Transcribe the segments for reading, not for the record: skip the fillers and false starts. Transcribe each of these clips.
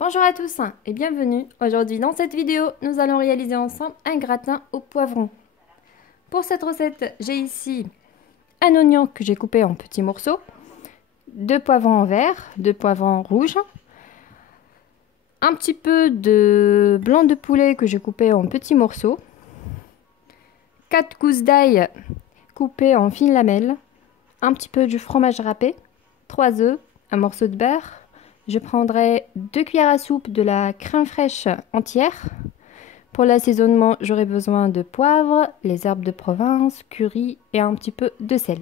Bonjour à tous et bienvenue. Aujourd'hui dans cette vidéo, nous allons réaliser ensemble un gratin au poivron. Pour cette recette, j'ai ici un oignon que j'ai coupé en petits morceaux, 2 poivrons verts, 2 poivrons rouges, un petit peu de blanc de poulet que j'ai coupé en petits morceaux, 4 gousses d'ail coupées en fines lamelles, un petit peu du fromage râpé, 3 œufs, un morceau de beurre. Je prendrai 2 cuillères à soupe de la crème fraîche entière. Pour l'assaisonnement, j'aurai besoin de poivre, les herbes de Provence, curry et un petit peu de sel.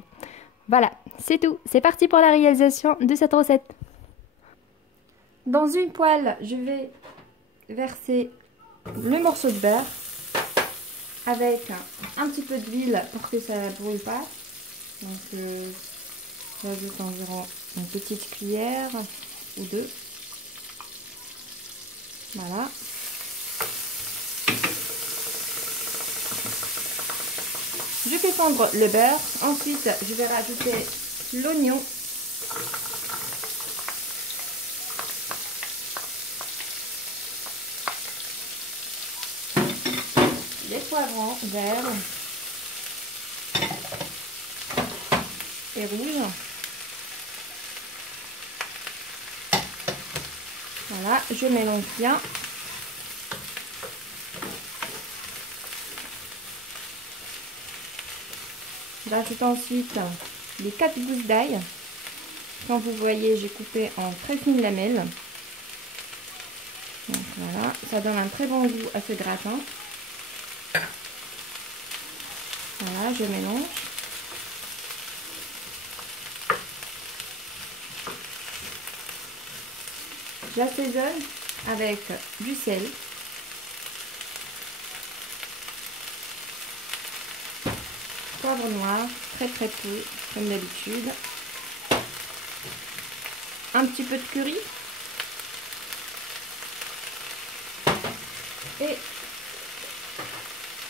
Voilà, c'est tout. C'est parti pour la réalisation de cette recette. Dans une poêle, je vais verser le morceau de beurre avec un petit peu d'huile pour que ça ne brûle pas. Donc, j'ajoute environ une petite cuillère ou deux. Voilà. Je fais fondre le beurre. Ensuite, je vais rajouter l'oignon. Les poivrons verts et rouges. Voilà, je mélange bien. J'ajoute ensuite les 4 gousses d'ail. Comme vous voyez, j'ai coupé en très fines lamelles. Donc voilà, ça donne un très bon goût à ce gratin. Voilà, je mélange. J'assaisonne avec du sel, poivre noir, très peu, comme d'habitude, un petit peu de curry et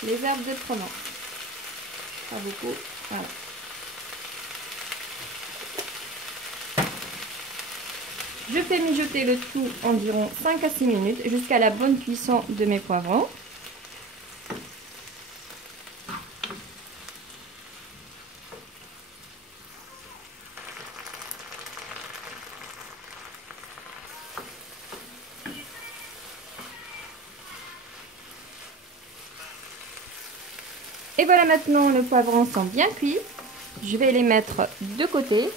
les herbes de Provence. Pas beaucoup, voilà. Je fais mijoter le tout environ 5 à 6 minutes jusqu'à la bonne cuisson de mes poivrons. Et voilà, maintenant les poivrons sont bien cuits. Je vais les mettre de côté.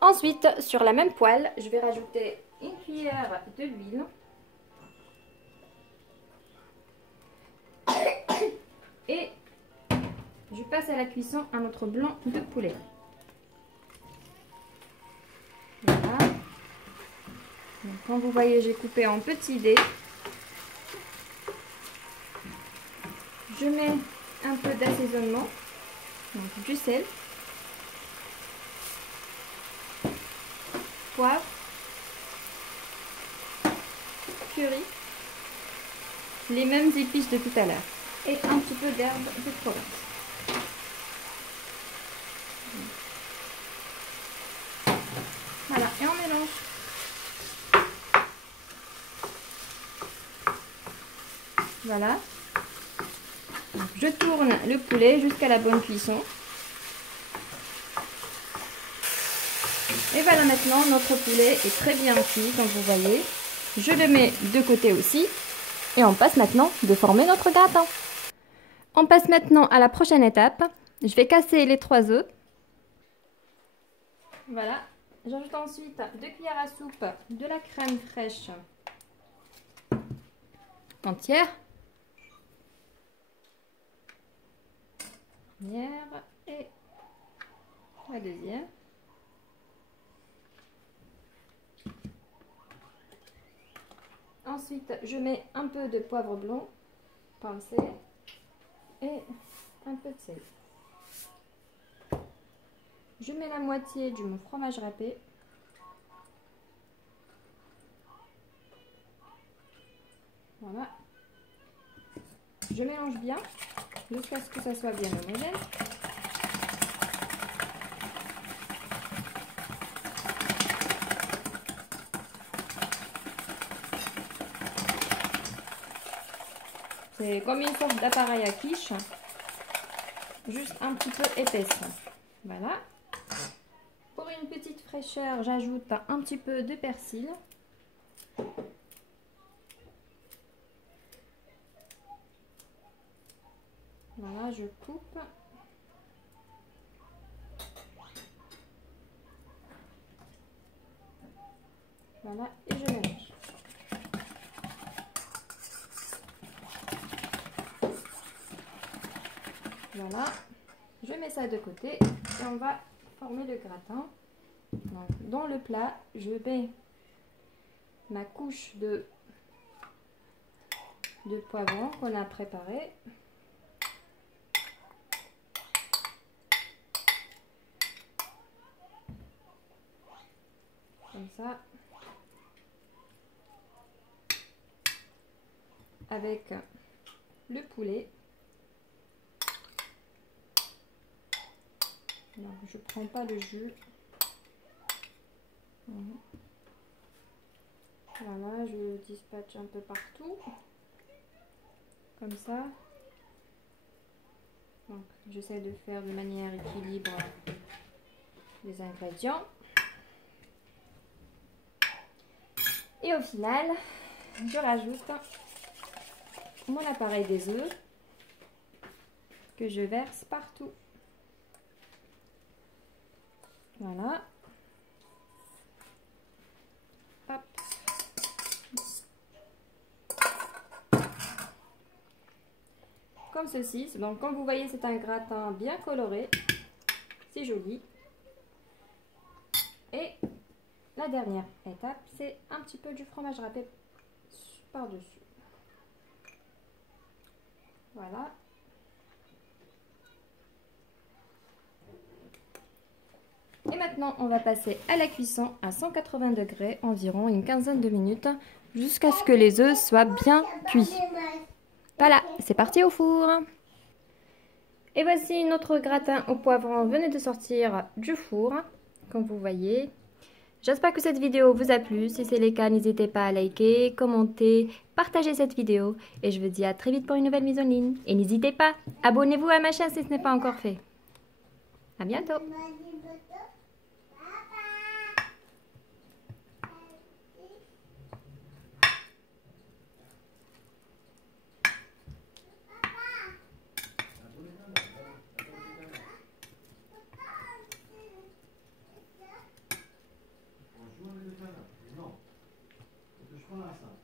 Ensuite, sur la même poêle, je vais rajouter une cuillère de l'huile. Et je passe à la cuisson un autre blanc de poulet. Voilà. Donc, comme vous voyez, j'ai coupé en petits dés. Je mets un peu d'assaisonnement, donc du sel, poivre, curry, les mêmes épices de tout à l'heure et un petit peu d'herbe de Provence. Voilà, et on mélange. Voilà. Donc, je tourne le poulet jusqu'à la bonne cuisson. Et voilà, maintenant notre poulet est très bien cuit, comme vous voyez. Je le mets de côté aussi. Et on passe maintenant de former notre gratin. On passe maintenant à la prochaine étape. Je vais casser les 3 œufs. Voilà. J'ajoute ensuite 2 cuillères à soupe de la crème fraîche entière. Première et la deuxième. Ensuite, je mets un peu de poivre blanc pincé et un peu de sel. Je mets la moitié de mon fromage râpé. Voilà. Je mélange bien jusqu'à ce que ça soit bien homogène. C'est comme une sorte d'appareil à quiche, juste un petit peu épaisse. Voilà. Pour une petite fraîcheur, j'ajoute un petit peu de persil. Voilà, je coupe. Voilà, et je mélange. Voilà, je mets ça de côté et on va former le gratin. Donc, dans le plat, je mets ma couche de poivron qu'on a préparé. Comme ça. Avec le poulet. Alors, je prends pas le jus. Voilà, je dispatche un peu partout. Comme ça. Donc, j'essaie de faire de manière équilibre les ingrédients. Et au final, je rajoute mon appareil des œufs que je verse partout. Voilà. Hop. Comme ceci. Donc, comme vous voyez, c'est un gratin bien coloré. C'est joli. Et la dernière étape, c'est un petit peu du fromage râpé par-dessus. Voilà. Et maintenant, on va passer à la cuisson à 180 degrés, environ une quinzaine de minutes, jusqu'à ce que les œufs soient bien cuits. Voilà, c'est parti au four. Et voici notre gratin au poivron venait de sortir du four, comme vous voyez. J'espère que cette vidéo vous a plu. Si c'est le cas, n'hésitez pas à liker, commenter, partager cette vidéo. Et je vous dis à très vite pour une nouvelle mise en ligne. Et n'hésitez pas, abonnez-vous à ma chaîne si ce n'est pas encore fait. À bientôt. Non, je prends ça.